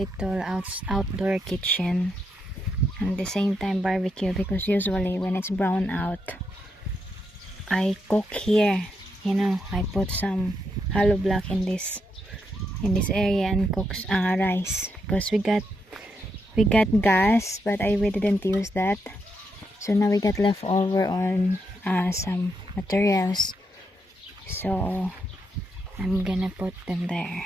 little outdoor kitchen and the same time barbecue, because usually when it's brown out I cook here, you know, I put some hollow block in this area and cooks rice, because we got gas, but we didn't use that, so now we got leftover on some materials, so I'm gonna put them there.